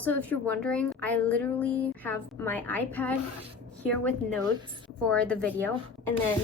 Also, if you're wondering, I literally have my iPad here with notes for the video, and then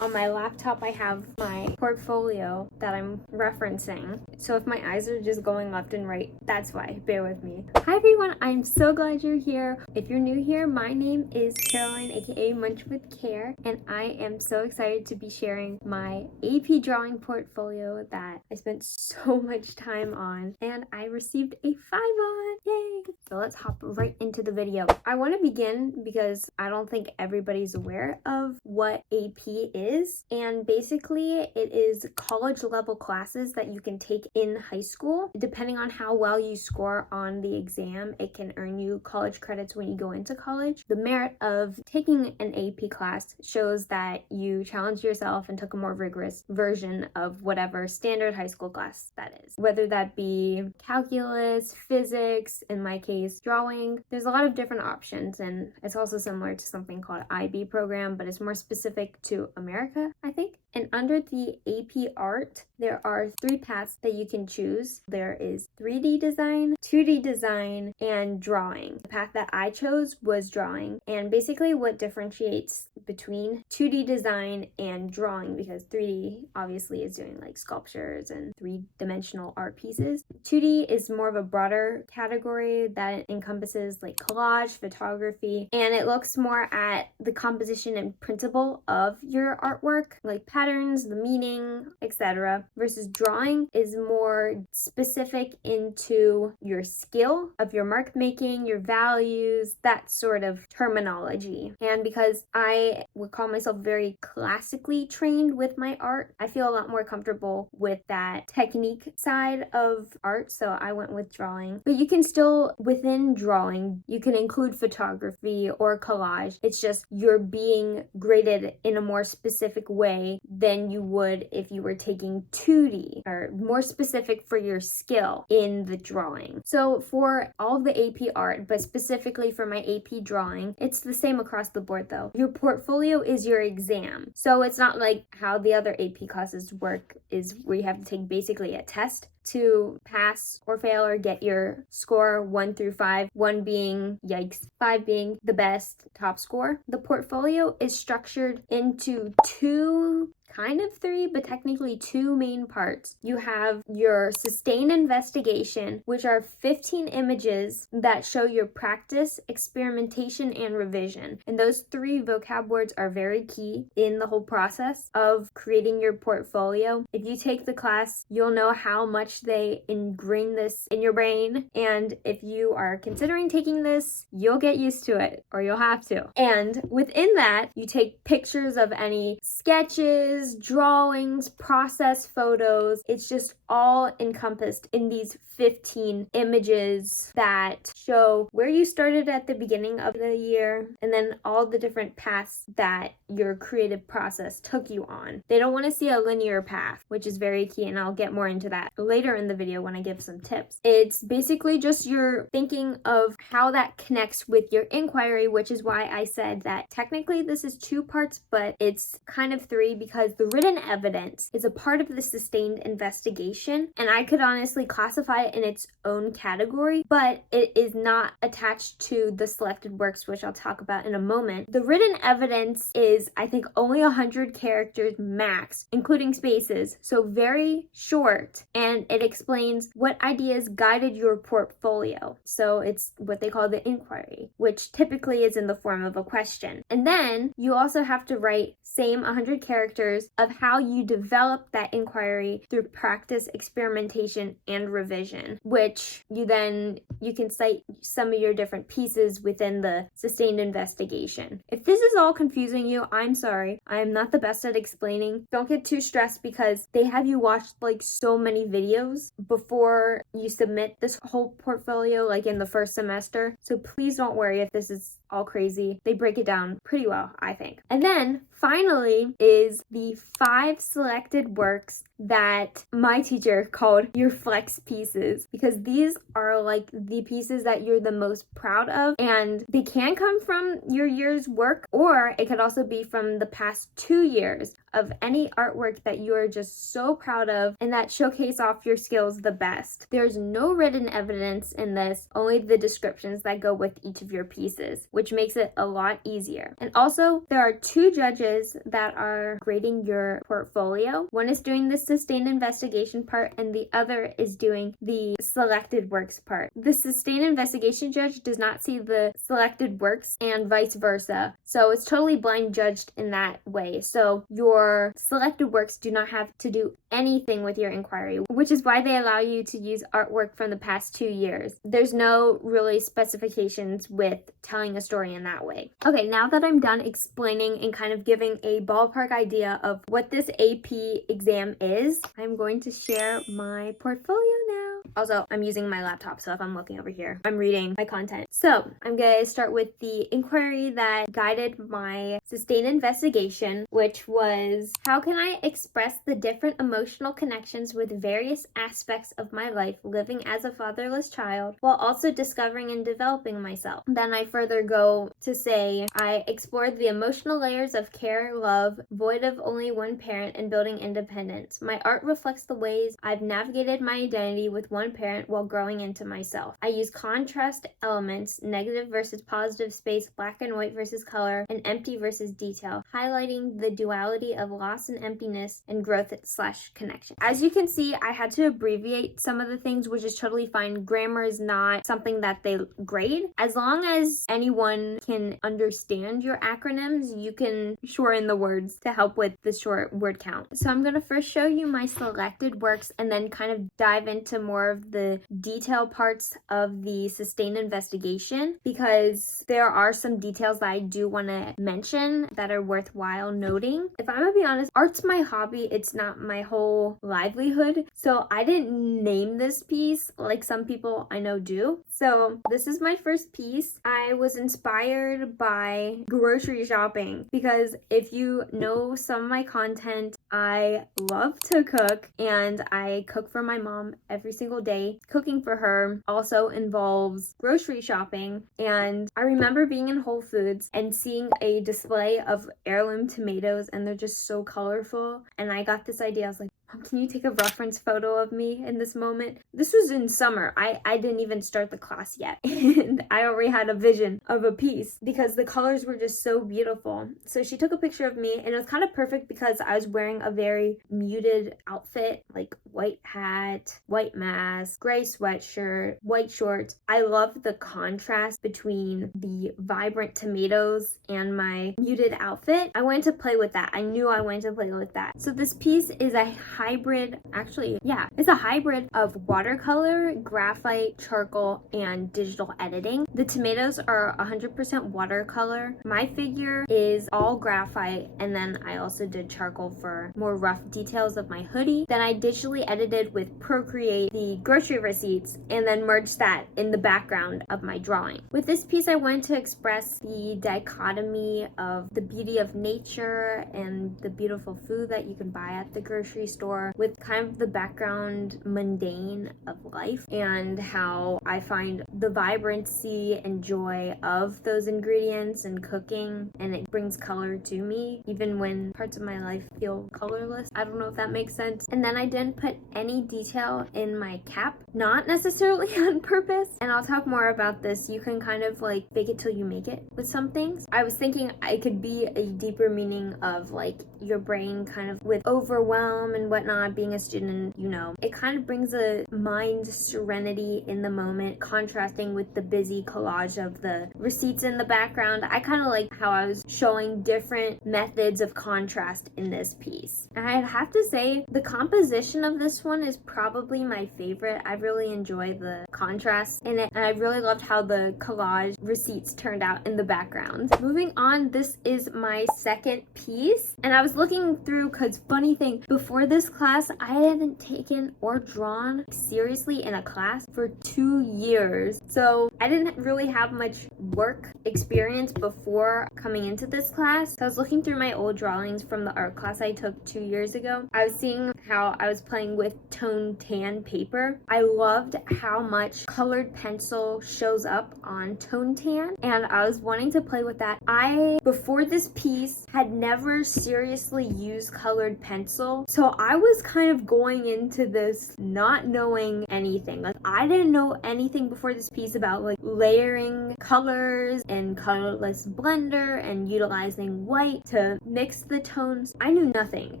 on my laptop I have my portfolio that I'm referencing. So if my eyes are just going left and right, that's why. Bear with me. Hi everyone, I'm so glad you're here. If you're new here, my name is Caroline, aka Munch with Care, and I am so excited to be sharing my AP drawing portfolio that I spent so much time on and I received a 5 on. Yay! So let's hop right into the video. I want to begin because I don't think everybody's aware of what AP is, and basically it is college level classes that you can take in high school. Depending on how well you score on the exam, it can earn you college credits when you go into college. The merit of taking an AP class shows that you challenged yourself and took a more rigorous version of whatever standard high school class that is, whether that be calculus, physics, in my case drawing. There's a lot of different options, and it's also similar to something called IB program, but it's more specific to America, I think. And under the AP Art, there are 3 paths that you can choose. There is 3D design, 2D design, and drawing. The path that I chose was drawing, and basically what differentiates between 2D design and drawing, because 3D obviously is doing like sculptures and 3-dimensional art pieces. 2D is more of a broader category that encompasses like collage, photography, and it looks more at the composition and principle of your artwork, like patterns, the meaning, etc. Versus drawing is more specific into your skill of your mark making, your values, that sort of terminology. And because I would call myself very classically trained with my art, I feel a lot more comfortable with that technique side of art, so I went with drawing. But you can still, within drawing, you can include photography or collage. It's just you're being graded in a more specific way than you would if you were taking 2D, or more specific for your skill in the drawing. So for all of the AP art, but specifically for my AP drawing, it's the same across the board though. Your portfolio is your exam. So it's not like how the other AP classes work, is where you have to take basically a test to pass or fail or get your score 1 through 5, 1 being yikes, 5 being the best top score. The portfolio is structured into 2, kind of 3, but technically 2 main parts. You have your sustained investigation, which are 15 images that show your practice, experimentation, and revision. And those 3 vocab words are very key in the whole process of creating your portfolio. If you take the class, you'll know how much they ingrain this in your brain. And if you are considering taking this, you'll get used to it, or you'll have to. And within that, you take pictures of any sketches, drawings, process photos. It's just all encompassed in these 15 images that show where you started at the beginning of the year, and then all the different paths that your creative process took you on. They don't want to see a linear path, which is very key, and I'll get more into that later in the video when I give some tips. It's basically just your thinking of how that connects with your inquiry, which is why I said that technically this is 2 parts, but it's kind of 3, because the written evidence is a part of the sustained investigation, and I could honestly classify it in its own category, but it is not attached to the selected works, which I'll talk about in a moment. The written evidence is, I think, only 100 characters max, including spaces, so very short, and it explains what ideas guided your portfolio. So it's what they call the inquiry, which typically is in the form of a question. And then you also have to write same 100 characters of how you develop that inquiry through practice, experimentation, and revision, which you can cite some of your different pieces within the sustained investigation. If this is all confusing you, I'm sorry. I'm not the best at explaining. Don't get too stressed, because they have you watch like so many videos before you submit this whole portfolio, like in the first semester. So please don't worry if this is all crazy. They break it down pretty well, I think. And then finally is the 5 selected works that my teacher called your flex pieces, because these are like the pieces that you're the most proud of, and they can come from your year's work, or it could also be from the past 2 years of any artwork that you are just so proud of and that showcase off your skills the best. There's no written evidence in this, only the descriptions that go with each of your pieces, which makes it a lot easier. And also, there are 2 judges that are grading your portfolio. One is doing the sustained investigation part, and the other is doing the selected works part. The sustained investigation judge does not see the selected works and vice versa, so it's totally blind judged in that way. So your selected works do not have to do anything with your inquiry, which is why they allow you to use artwork from the past 2 years. There's no really specifications with telling a story in that way. Okay, now that I'm done explaining and kind of giving a ballpark idea of what this AP exam is, I'm going to share my portfolio now. Also, I'm using my laptop, so if I'm looking over here, I'm reading my content. So I'm going to start with the inquiry that guided my sustained investigation, which was, how can I express the different emotional connections with various aspects of my life living as a fatherless child while also discovering and developing myself? Then I further go to say, I explored the emotional layers of care, love, void of only one parent, and building independence. My art reflects the ways I've navigated my identity with one parent while growing into myself. I use contrast elements, negative versus positive space, black and white versus color, and empty versus detail, highlighting the duality of loss and emptiness and growth / connection. As you can see, I had to abbreviate some of the things, which is totally fine. Grammar is not something that they grade. As long as anyone can understand your acronyms, you can shorten the words to help with the short word count. So I'm going to first show you my selected works and then kind of dive into more of the detail parts of the sustained investigation, because there are some details that I do want to mention that are worthwhile noting. If I'm gonna be honest, art's my hobby, it's not my whole livelihood, so I didn't name this piece like some people I know do. So this is my first piece. I was inspired by grocery shopping, because if you know some of my content, I love to cook, and I cook for my mom every single day. Cooking for her also involves grocery shopping, and I remember being in Whole Foods and seeing a display of heirloom tomatoes, and they're just so colorful, and I got this idea. I was like, Mom, can you take a reference photo of me in this moment? This was in summer. I didn't even start the class yet, and I already had a vision of a piece because the colors were just so beautiful. So she took a picture of me, and it was kind of perfect because I was wearing a very muted outfit, like white hat, white mask, gray sweatshirt, white shorts. I love the contrast between the vibrant tomatoes and my muted outfit. I wanted to play with that. I knew I wanted to play with that. So this piece is a hybrid, it's a hybrid of watercolor, graphite, charcoal, and digital editing. The tomatoes are 100% watercolor. My figure is all graphite, and then I also did charcoal for more rough details of my hoodie. Then I digitally edited with Procreate the grocery receipts and then merged that in the background of my drawing. With this piece, I wanted to express the dichotomy of the beauty of nature and the beautiful food that you can buy at the grocery store with kind of the background mundane of life, and how I find the vibrancy and joy of those ingredients and cooking, and it brings color to me even when parts of my life feel colorless. I don't know if that makes sense. And then I didn't put any detail in my cap, not necessarily on purpose, and I'll talk more about this. You can kind of like fake it till you make it with some things. I was thinking it could be a deeper meaning of like your brain kind of with overwhelm and whatnot, being a student, it kind of brings a mind serenity in the moment, contrasting with the busy collage of the receipts in the background. I kind of like how I was showing different methods of contrast in this piece. And I'd have to say the composition of this one is probably my favorite. I really enjoy the contrast in it, and I really loved how the collage receipts turned out in the background. Moving on, this is my second piece, and I was looking through because funny thing, before this class, I hadn't taken or drawn seriously in a class for 2 years. So I didn't really have much work experience before coming into this class. So I was looking through my old drawings from the art class I took 2 years ago. I was seeing how I was playing with tone tan paper. I loved how much colored pencil shows up on tone tan, and I was wanting to play with that. I, before this piece, had never seriously used colored pencil, so I was kind of going into this not knowing anything. Like, I didn't know anything before this piece about like layering colors and colorless blender and utilizing white to mix the tones. I knew nothing.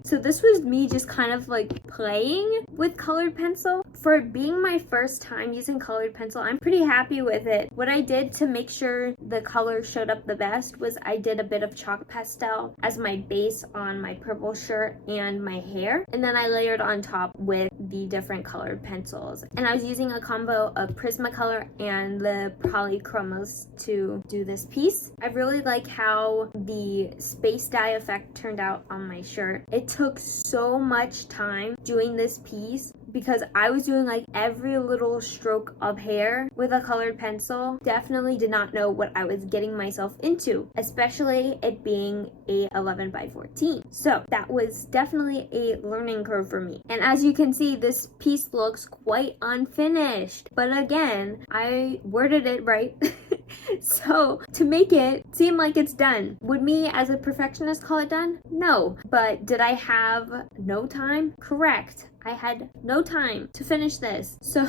So this was me just kind of like playing with colored pencil. For it being my first time using colored pencil, I'm pretty happy with it. What I did to make sure the color showed up the best was I did a bit of chalk pastel as my base on my purple shirt and my hair, and then I layered on top with the different colored pencils. And I was using a combo of Prismacolor and the Polychromos to do this piece. I really like how the space dye effect turned out on my shirt. It took so much time doing this piece because I was doing like every little stroke of hair with a colored pencil. Definitely did not know what I was getting myself into, especially it being a 11 by 14. So that was definitely a learning curve for me. And as you can see, this piece looks quite unfinished. But again, I worded it right. So to make it seem like it's done, would me as a perfectionist call it done? No. But did I have no time? Correct. I had no time to finish this. So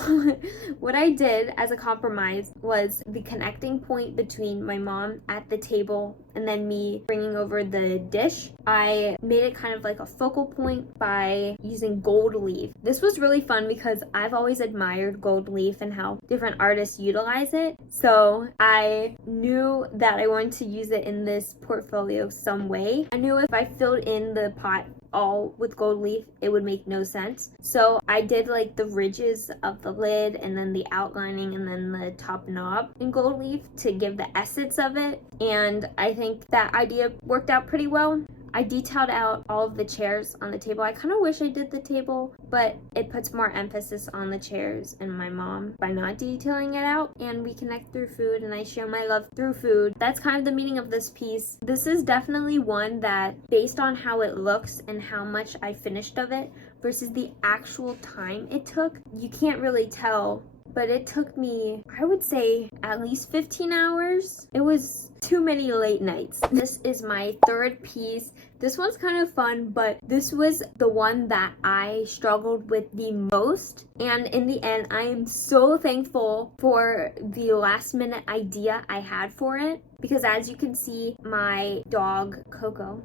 what I did as a compromise was the connecting point between my mom at the table and then me bringing over the dish. I made it kind of like a focal point by using gold leaf. This was really fun because I've always admired gold leaf and how different artists utilize it. So I knew that I wanted to use it in this portfolio some way. I knew if I filled in the pot all with gold leaf, it would make no sense. So I did like the ridges of the lid and then the outlining and then the top knob in gold leaf to give the essence of it. And I think that idea worked out pretty well. I detailed out all of the chairs on the table. I kind of wish I did the table, but it puts more emphasis on the chairs and my mom by not detailing it out. And we connect through food and I share my love through food. That's kind of the meaning of this piece. This is definitely one that, based on how it looks and how much I finished of it versus the actual time it took, you can't really tell. But it took me, I would say, at least 15 hours. It was too many late nights. This is my third piece. This one's kind of fun, but this was the one that I struggled with the most. And in the end, I am so thankful for the last minute idea I had for it. Because as you can see, my dog, Coco,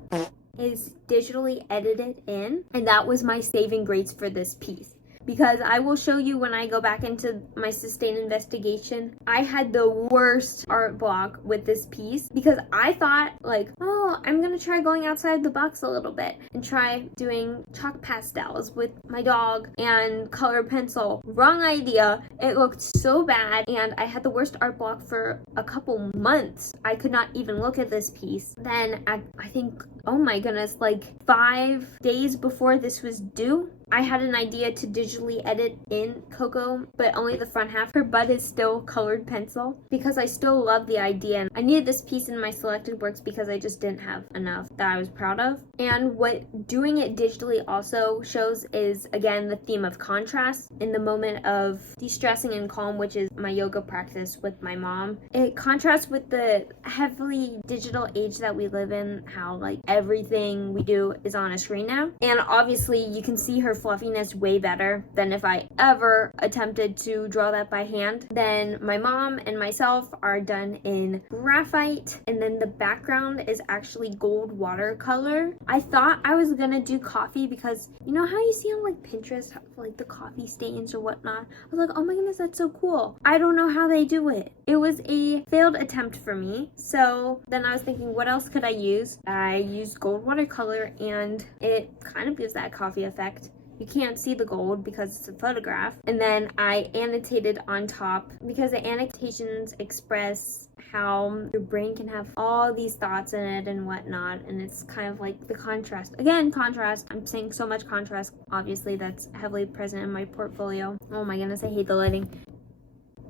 is digitally edited in. And that was my saving grace for this piece. Because I will show you when I go back into my sustained investigation, I had the worst art block with this piece because I thought like, oh, I'm gonna try going outside the box a little bit and try doing chalk pastels with my dog and color pencil. Wrong idea. It looked so bad and I had the worst art block for a couple months. I could not even look at this piece. Then I think, oh my goodness, like 5 days before this was due, I had an idea to digitally edit in Coco, but only the front half. Her butt is still colored pencil because I still love the idea. And I needed this piece in my selected works because I just didn't have enough that I was proud of. And what doing it digitally also shows is, again, the theme of contrast. In the moment of de-stressing and calm, which is my yoga practice with my mom, it contrasts with the heavily digital age that we live in, how like everything we do is on a screen now. And obviously you can see her fluffiness way better than if I ever attempted to draw that by hand. Then my mom and myself are done in graphite, and then the background is actually gold watercolor. I thought I was gonna do coffee because you know how you see on like Pinterest, like the coffee stains or whatnot. I was like, oh my goodness, that's so cool. I don't know how they do it. It was a failed attempt for me. So then I was thinking, what else could I use? I used gold watercolor and it kind of gives that coffee effect. You can't see the gold because it's a photograph. And then I annotated on top because the annotations express how your brain can have all these thoughts in it and whatnot, and it's kind of like the contrast. Again, contrast. I'm saying so much contrast. Obviously, that's heavily present in my portfolio. Oh my goodness, I hate the lighting.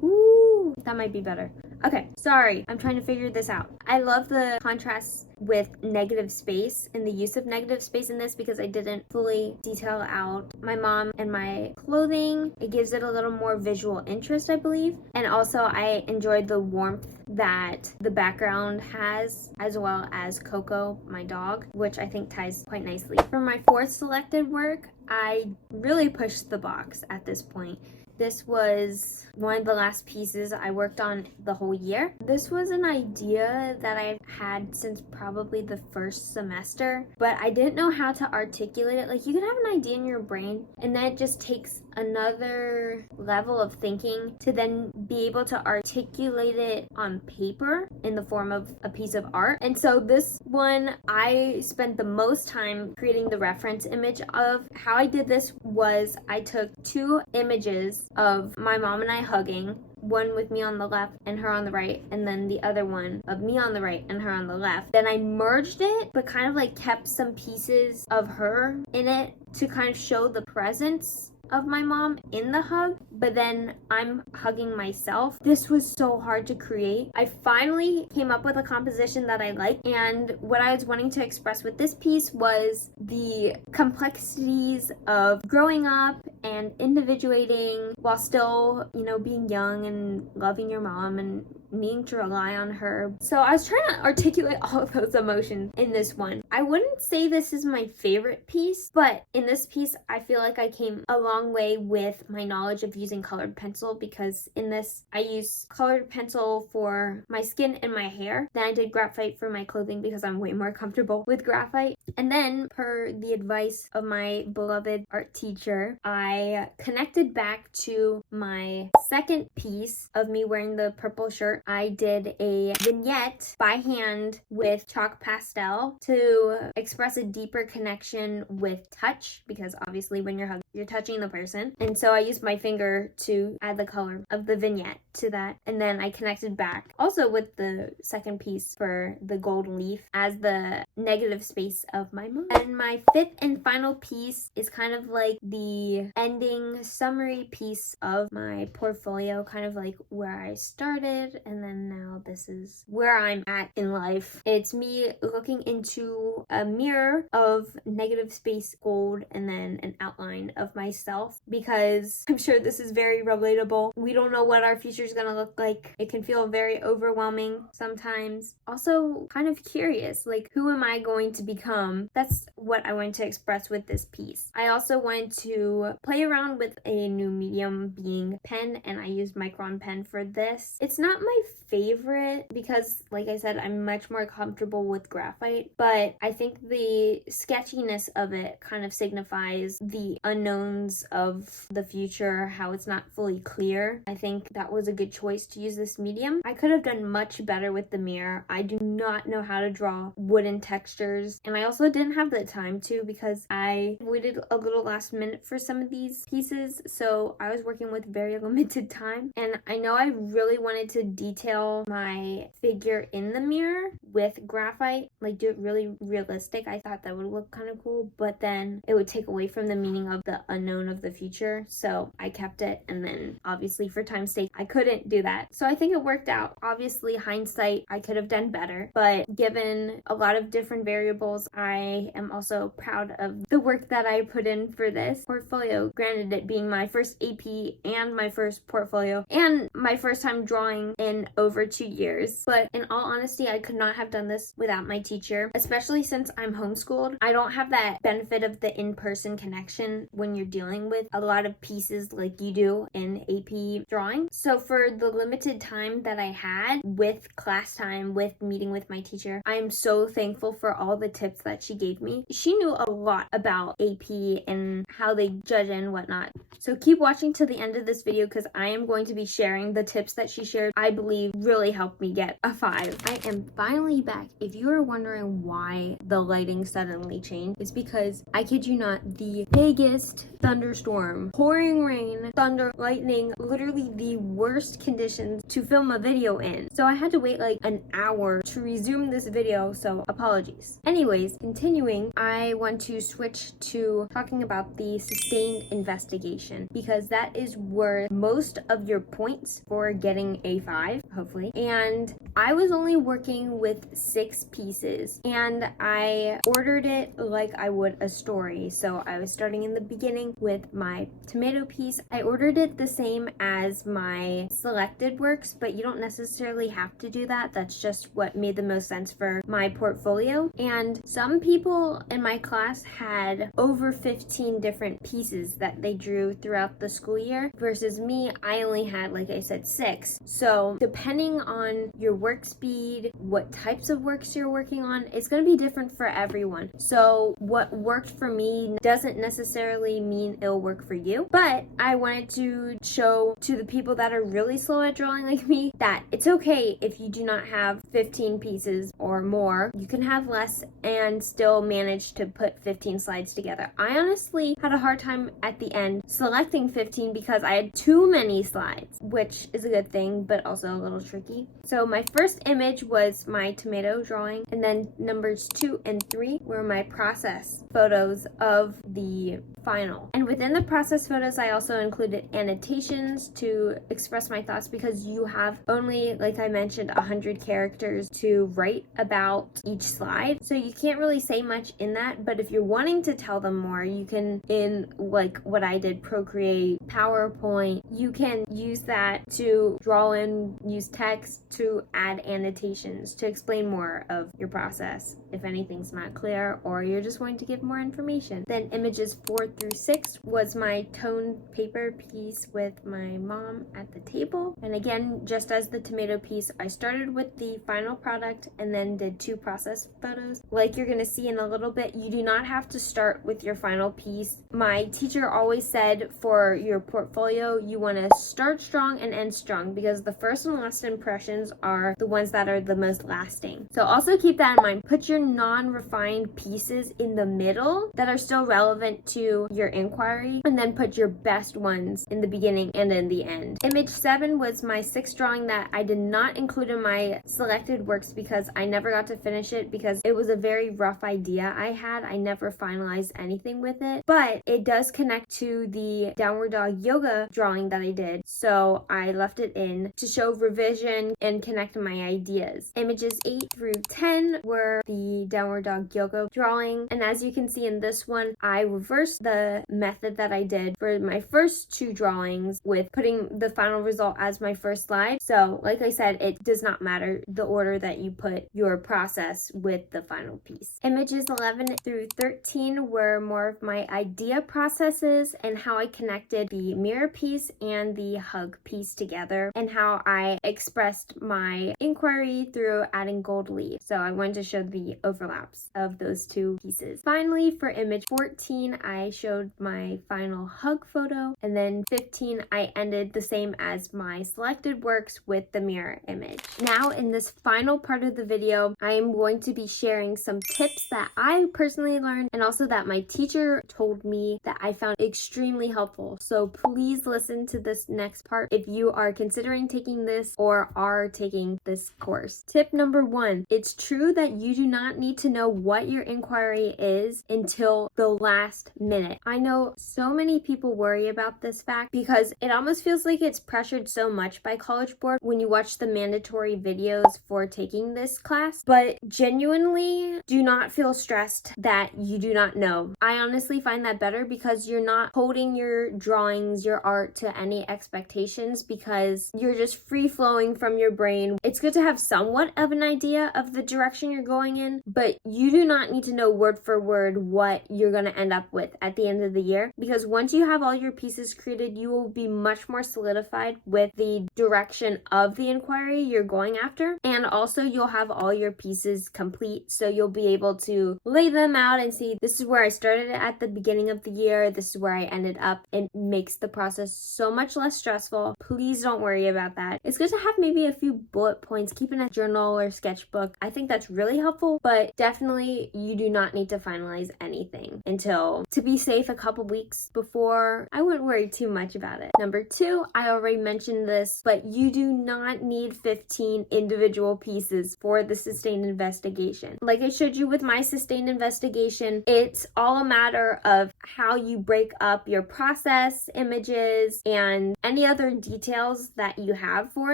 Ooh, that might be better. Okay, sorry, I'm trying to figure this out. I love the contrasts with negative space and the use of negative space in this because I didn't fully detail out my mom and my clothing. It gives it a little more visual interest, I believe. And also I enjoyed the warmth that the background has, as well as Coco, my dog, which I think ties quite nicely. For my fourth selected work, I really pushed the box at this point. This was one of the last pieces I worked on the whole year. This was an idea that I've had since probably the first semester, but I didn't know how to articulate it. Like, you can have an idea in your brain, and then it just takes another level of thinking to then be able to articulate it on paper in the form of a piece of art. And so this one, I spent the most time creating the reference image of. How I did this was I took two images of my mom and I hugging, one with me on the left and her on the right, and then the other one of me on the right and her on the left. Then I merged it, but kind of like kept some pieces of her in it to kind of show the presence of my mom in the hug, but then I'm hugging myself. This was so hard to create. I finally came up with a composition that I liked, and what I was wanting to express with this piece was the complexities of growing up and individuating while still, being young and loving your mom and needing to rely on her. So I was trying to articulate all of those emotions in this one. I wouldn't say this is my favorite piece, but in this piece, I feel like I came a long way with my knowledge of using colored pencil, because in this, I use colored pencil for my skin and my hair. Then I did graphite for my clothing because I'm way more comfortable with graphite. And then, per the advice of my beloved art teacher, I connected back to my second piece of me wearing the purple shirt. I did a vignette by hand with chalk pastel to express a deeper connection with touch, because obviously when you're hugging, you're touching the person. And so I used my finger to add the color of the vignette to that. And then I connected back also with the second piece for the gold leaf as the negative space of my mom. And my fifth and final piece is kind of like the ending summary piece of my portfolio, kind of like where I started, and then now this is where I'm at in life. It's me looking into a mirror of negative space gold and then an outline of myself, because I'm sure this is very relatable. We don't know what our future is going to look like. It can feel very overwhelming sometimes. Also kind of curious, like, who am I going to become? That's what I wanted to express with this piece. I also wanted to play around with a new medium being pen, and I used Micron pen for this. It's not my favorite because, like I said, I'm much more comfortable with graphite, but I think the sketchiness of it kind of signifies the unknowns of the future, how it's not fully clear. I think that was a good choice to use this medium. I could have done much better with the mirror. I do not know how to draw wooden textures, and I also didn't have the time to, because I waited a little last minute for some of these pieces, so I was working with very limited time. And I know I really wanted to detail my figure in the mirror with graphite, like do it really realistic. I thought that would look kind of cool, but then it would take away from the meaning of the unknown of the future, so I kept it. And then obviously for time's sake, I couldn't do that, so I think it worked out. Obviously, hindsight, I could have done better, but given a lot of different variables, I am also proud of the work that I put in for this portfolio. Granted, it being my first AP and my first portfolio and my first time drawing in over 2 years. But in all honesty, I could not have done this without my teacher, especially since I'm homeschooled. I don't have that benefit of the in-person connection when you're dealing with a lot of pieces like you do in AP drawing. So for the limited time that I had with class time, with meeting with my teacher, I'm so thankful for all the tips that she gave me. She knew a lot about AP and how they judge and whatnot. So keep watching to the end of this video because I am going to be sharing the tips that she shared, I believe really helped me get a 5. I am finally back. If you are wondering why the lighting suddenly changed, it's because, I kid you not, the biggest thunderstorm, pouring rain, thunder, lightning, literally the worst conditions to film a video in. So I had to wait like an hour to resume this video, so apologies. Anyways, continuing, I want to switch to talking about the sustained investigation because that is worth most of your points for getting a 5, hopefully. And I was only working with 6 pieces and I ordered it like I would a story. So I was starting in the beginning with my tomato piece. I ordered it the same as my selected works, but you don't necessarily have to do that. That's just what made the most sense for my portfolio. And some people in my class had over 15 different pieces that they drew throughout the school year versus me, I only had, like I said, 6. So depending on your work speed, what types of works you're working on, it's going to be different for everyone. So what worked for me doesn't necessarily mean it'll work for you, but I wanted to show to the people that are really slow at drawing like me that it's okay if you do not have 15 pieces or more. You can have less and still manage to put 15 slides together. I honestly had a hard time at the end selecting 15 because I had too many slides, which is a good thing, but also a little tricky. So my first image was my tomato drawing, and then numbers 2 and 3 were my process photos of the final. And within the process photos, I also included annotations to express my thoughts because you have only, like I mentioned, 100 characters to write about each slide. So you can't really say much in that, but if you're wanting to tell them more, you can, in like what I did, Procreate, PowerPoint, you can use that to draw in, use text to add annotations to explain more of your process if anything's not clear or you're just wanting to give more information. Then images 4 through 6 was my toned paper piece with my mom at the table. And again, just as the tomato piece, I started with the final product and then did 2 process photos. Like you're gonna see in a little bit, you do not have to start with your final piece. My teacher always said for your portfolio, you wanna start strong and end strong because the first and last impressions are the ones that are the most lasting. So also keep that in mind. Put your non-refined pieces in the middle that are still relevant to your inquiry, and then put your best ones in the beginning and in the end. Image 7 was my 6th drawing that I did not include in my selected works because I never got to finish it because it was a very rough idea I had. I never finalized anything with it, but it does connect to the downward dog yoga drawing that I did, so I left it in to show revision and connect my ideas. Images 8 through 10 were the downward dog yoga drawing, and as you can see in this one, I reversed the method that I did for my first 2 drawings with putting the final result as my first slide. So like I said, it does not matter the order that you put your process with the final piece. Images 11 through 13 were more of my idea processes and how I connected the mirror piece and the hug piece together and how I expressed my inquiry through adding gold leaves. So I wanted to show the overlaps of those 2 pieces. Finally, for image 14, I showed my final hug photo, and then 15, I ended the same as my selected works with the mirror image. Now, in this final part of the video, I am going to be sharing some tips that I personally learned and also that my teacher told me that I found extremely helpful. So please listen to this next part if you are considering taking this or are taking this course. Tip number 1, it's true that you do not need to know what your inquiry is until the last minute. I know so many people worry about this fact because it almost feels like it's pressured so much by College Board when you watch the mandatory videos for taking this class, but genuinely do not feel stressed that you do not know. I honestly find that better because you're not holding your drawings, your art to any expectations because you're just free flowing from your brain. It's good to have somewhat of an idea of the direction you're going in, but you do not need to know word for word what you're going to end up with at the end of the year because once you have all your pieces created, you will be much more solidified with the direction of the inquiry you're going after, and also you'll have all your pieces complete, so you'll be able to lay them out and see, this is where I started at the beginning of the year, this is where I ended up. It makes the process so much less stressful. Please don't worry about that. It's good to have maybe a few bullet points, keep in a journal or sketchbook. I think that's really helpful, but definitely you do not need to finalize anything until, to be safe, a couple weeks before. I wouldn't worry too much about it. Number 2, I already mentioned this, but you do not need 15 individual pieces for the sustained investigation. Like I showed you with my sustained investigation, it's all a matter of how you break up your process images and any other details that you have for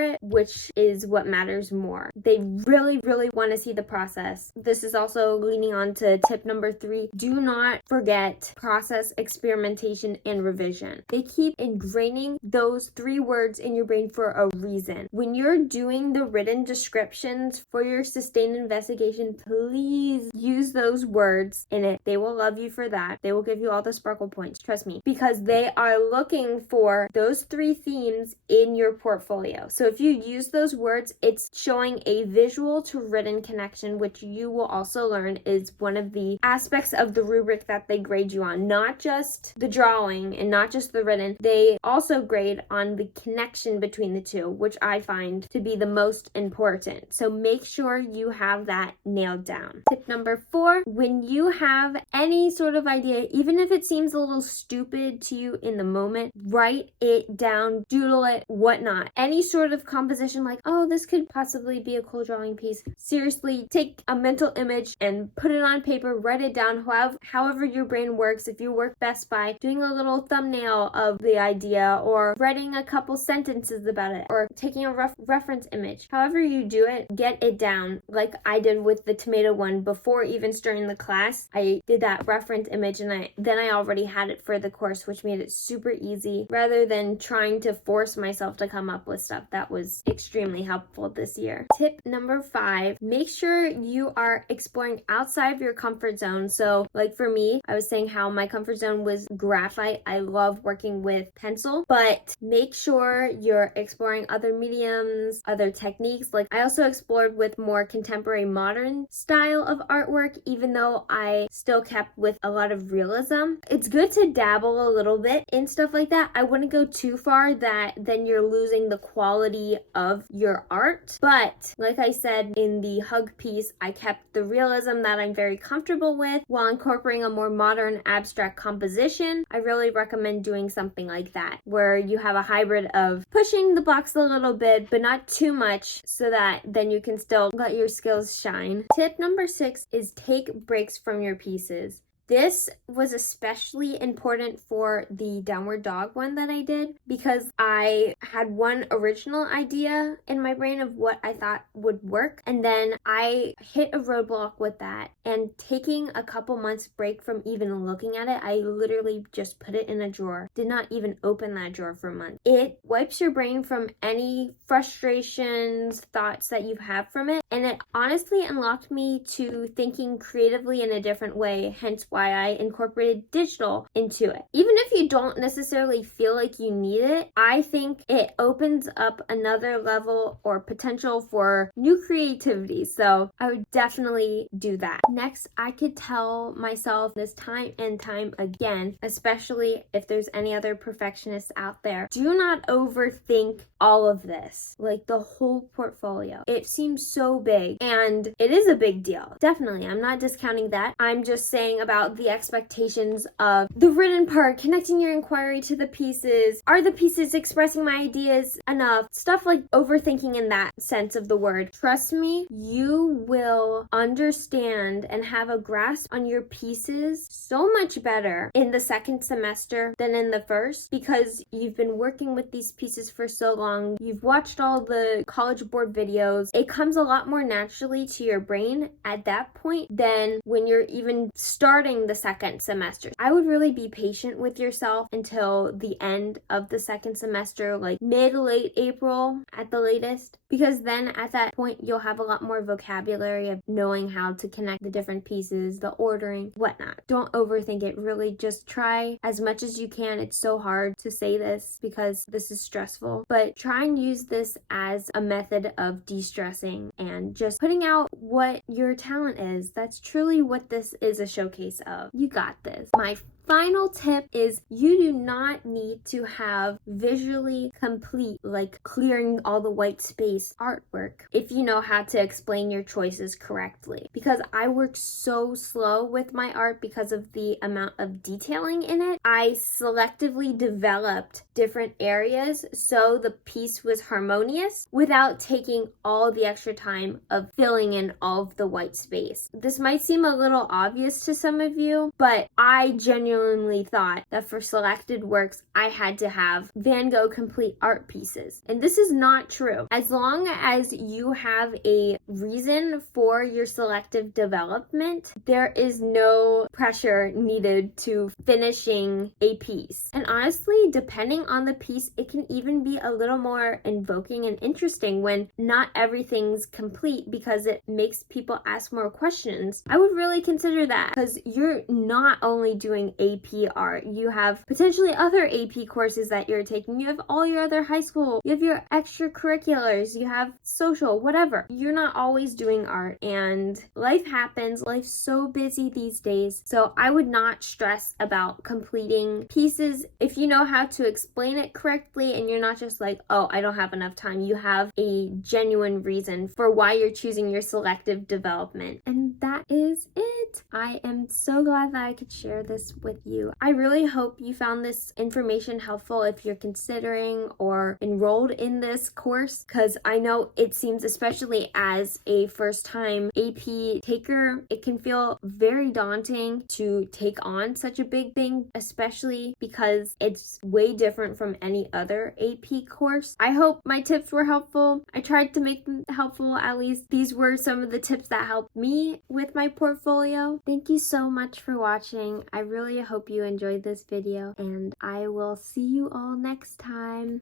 it, which is what matters more. They really want to see the process. This is also leaning on to tip number 3. Do not forget process, experimentation, and revision. They keep ingraining those 3 words in your brain for a reason. When you're doing the written descriptions for your sustained investigation, please use those words in it. They will love you for that. They will give you all the sparkle points, trust me, because they are looking for those 3 themes in your portfolio. So if you use those words, it's showing a visual to written connection, which you will also learn is one of the aspects of the rubric that they grade you on. Not just the drawing and not just the written, they also grade on the connection between the two, which I find to be the most important. So make sure you have that nailed down. Tip number 4, when you have any sort of idea, even if it seems a little stupid to you in the moment, write it down, doodle it, whatnot. Any sort of composition like, oh, this could possibly be a cool drawing piece. Seriously, take a mental image and put it on paper, write it down, however your brain works. If you work best by doing a little thumbnail of the idea or writing a couple sentences about it or taking a reference image. However you do it, get it down. Like I did with the tomato one before even starting the class. I did that reference image and then I already had it for the course, which made it super easy rather than trying to force myself to come up with stuff. That was extremely helpful this year. Tip number 5, make sure you are exploring outside of your comfort zone. So like for me, I was saying how my comfort zone was graphite. I love working with pencil, but make sure you're exploring other mediums, other techniques. Like I also explored with more contemporary modern style of artwork, even though I still kept with a lot of realism. It's good to dabble a little bit in stuff like that. I wouldn't go too far that then you're losing the quality of your art. But like I said in the hug piece, I kept the realism that I'm very comfortable with while incorporating a more modern abstract composition. I really recommend doing something like that, where you have a hybrid of pushing the box a little bit, but not too much, so that then you can still let your skills shine. Tip number 6 is take breaks from your pieces. This was especially important for the downward dog one that I did because I had one original idea in my brain of what I thought would work, and then I hit a roadblock with that, and taking a couple months break from even looking at it, I literally just put it in a drawer. Did not even open that drawer for a month. It wipes your brain from any frustrations, thoughts that you have from it, and it honestly unlocked me to thinking creatively in a different way, hence why I incorporated digital into it. Even if you don't necessarily feel like you need it, I think it opens up another level or potential for new creativity. So I would definitely do that. Next, I could tell myself this time and time again, especially if there's any other perfectionists out there, do not overthink all of this, like the whole portfolio. It seems so big, and it is a big deal. Definitely, I'm not discounting that. I'm just saying about the expectations of the written part, connecting your inquiry to the pieces. Are the pieces expressing my ideas enough? Stuff like overthinking in that sense of the word. Trust me, you will understand and have a grasp on your pieces so much better in the second semester than in the first, because you've been working with these pieces for so long. You've watched all the College Board videos. It comes a lot more naturally to your brain at that point than when you're even starting the second semester. I would really be patient with yourself until the end of the second semester, like mid-late April at the latest, because then at that point you'll have a lot more vocabulary of knowing how to connect the different pieces, the ordering, whatnot. Don't overthink it. Really just try as much as you can. It's so hard to say this because this is stressful, but try and use this as a method of de-stressing and just putting out what your talent is. That's truly what this is a showcase of. You got this. My final tip is you do not need to have visually complete, like clearing all the white space artwork if you know how to explain your choices correctly. Because I work so slow with my art because of the amount of detailing in it, I selectively developed different areas so the piece was harmonious without taking all the extra time of filling in all of the white space. This might seem a little obvious to some of you, but I genuinely thought that for selected works I had to have Van Gogh complete art pieces, and this is not true. As long as you have a reason for your selective development, there is no pressure needed to finishing a piece. And honestly, depending on the piece, it can even be a little more invoking and interesting when not everything's complete, because it makes people ask more questions. I would really consider that, because you're not only doing AP art, you have potentially other AP courses that you're taking, you have all your other high school, you have your extracurriculars, you have social, whatever. You're not always doing art, and life happens. Life's so busy these days, so I would not stress about completing pieces if you know how to explain it correctly and you're not just like, oh, I don't have enough time. You have a genuine reason for why you're choosing your selective development, and that is it. I am so glad that I could share this with you. I really hope you found this information helpful if you're considering or enrolled in this course, because I know it seems, especially as a first-time AP taker, it can feel very daunting to take on such a big thing, especially because it's way different from any other AP course. I hope my tips were helpful. I tried to make them helpful. At least these were some of the tips that helped me with my portfolio. Thank you so much for watching. I really hope you enjoyed this video, and I will see you all next time.